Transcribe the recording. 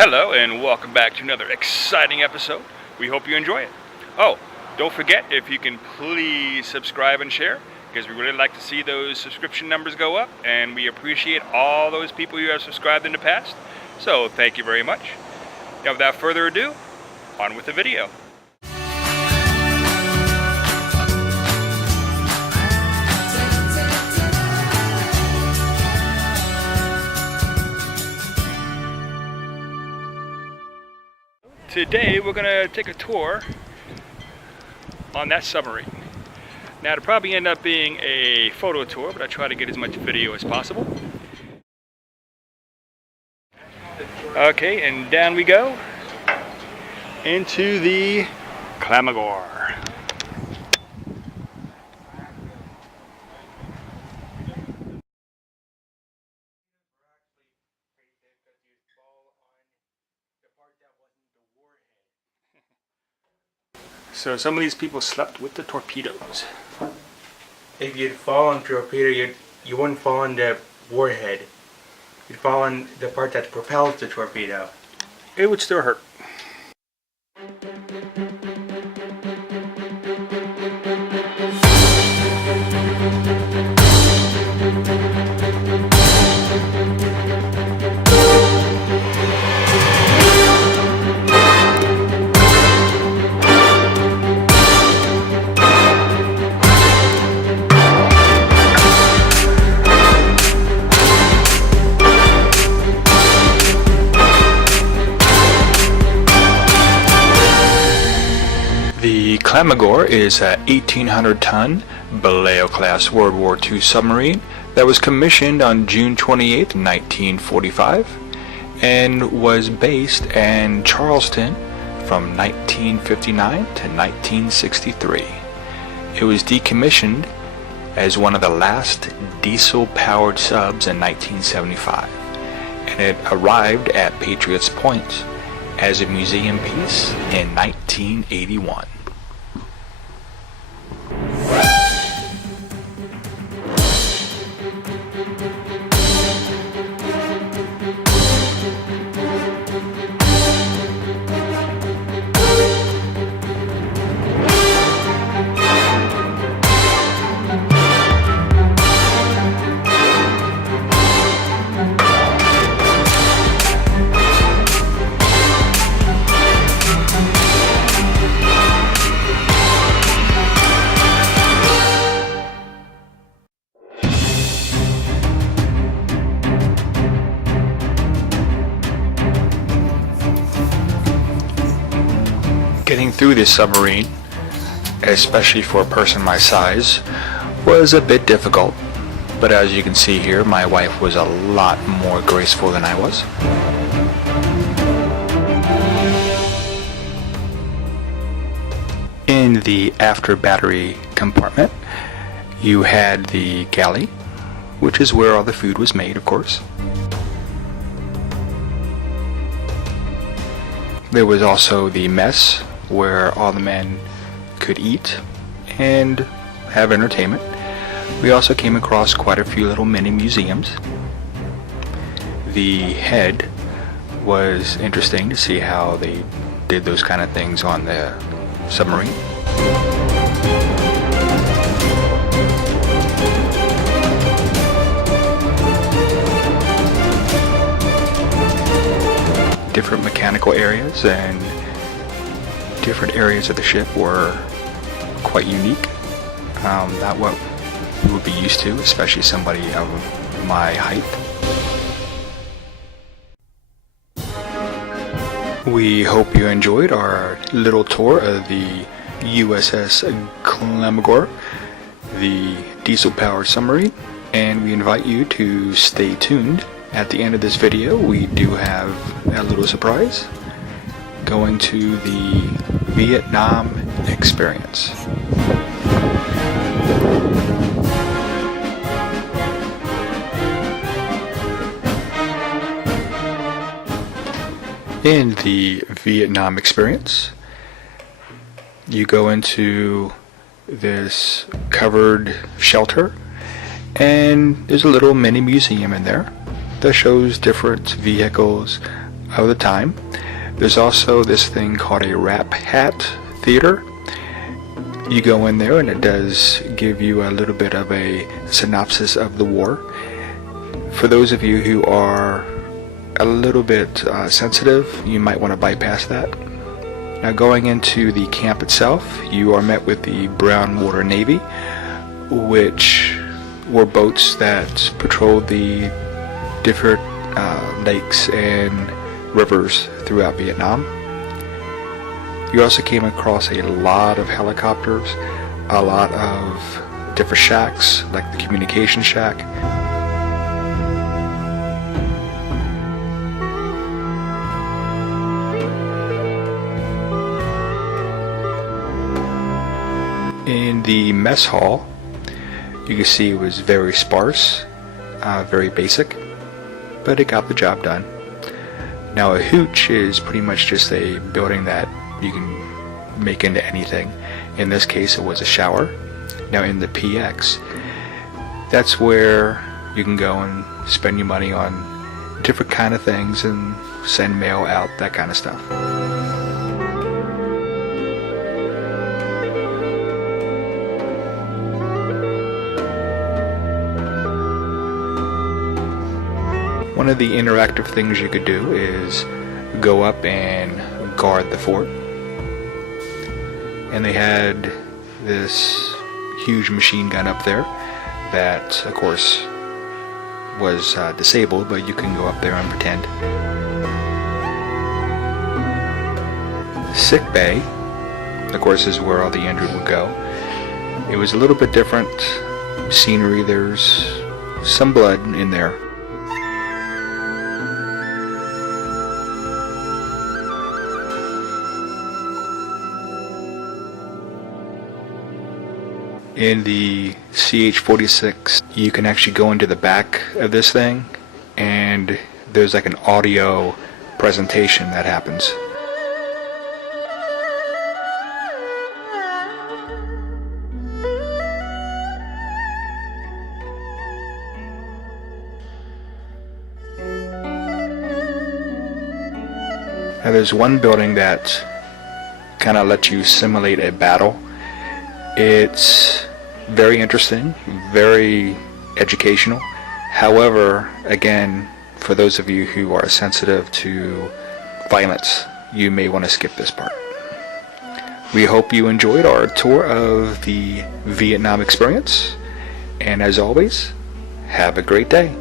Hello and welcome back to another exciting episode. We hope you enjoy it. Oh, don't forget, if you can please subscribe and share, because we really like to see those subscription numbers go up, and we appreciate all those people who have subscribed in the past. So thank you very much. Now without further ado, on with the video. Today we're going to take a tour on that submarine. Now it'll probably end up being a photo tour, but I try to get as much video as possible. Okay, and down we go into the Clamagore. So some of these people slept with the torpedoes. If you'd fall on the torpedo, you wouldn't fall on the warhead. You'd fall on the part that propels the torpedo. It would still hurt. The Clamagore is a 1,800-ton Baleo-class World War II submarine that was commissioned on June 28, 1945, and was based in Charleston from 1959 to 1963. It was decommissioned as one of the last diesel-powered subs in 1975, and it arrived at Patriots Point as a museum piece in 1981. Getting through this submarine, especially for a person my size, was a bit difficult, but as you can see here, my wife was a lot more graceful than I was. In the after battery compartment, you had the galley, which is where all the food was made, of course. There was also the mess, where all the men could eat and have entertainment. We also came across quite a few little mini museums. The head was interesting to see how they did those kind of things on the submarine. Different mechanical areas and different areas of the ship were quite unique. Not what we would be used to, especially somebody of my height. We hope you enjoyed our little tour of the USS Clamagore, the diesel-powered submarine, and we invite you to stay tuned. At the end of this video, we do have a little surprise going to the Vietnam experience. In the Vietnam experience, you go into this covered shelter, and there's a little mini museum in there that shows different vehicles, of the time. There's also this thing called a Rap Hat Theater. You go in there and it does give you a little bit of a synopsis of the war. For those of you who are a little bit sensitive, you might want to bypass that. Now, going into the camp itself, you are met with the Brown Water Navy, which were boats that patrolled the different lakes and rivers throughout Vietnam. You also came across a lot of helicopters, a lot of different shacks, like the communication shack. In the mess hall, you can see it was very sparse, very basic, but it got the job done. Now, a hooch is pretty much just a building that you can make into anything. In this case, it was a shower. Now, in the PX, that's where you can go and spend your money on different kind of things and send mail out, that kind of stuff. One of the interactive things you could do is go up and guard the fort. And they had this huge machine gun up there that, of course, was disabled, but you can go up there and pretend. Sick bay, of course, is where all the injured would go. It was a little bit different scenery. There's some blood in there. In the CH-46, you can actually go into the back of this thing, and there's like an audio presentation that happens. Now, there's one building that kind of lets you simulate a battle. It's very interesting, very educational. However, again, for those of you who are sensitive to violence, you may want to skip this part. We hope you enjoyed our tour of the Vietnam experience, and as always, have a great day.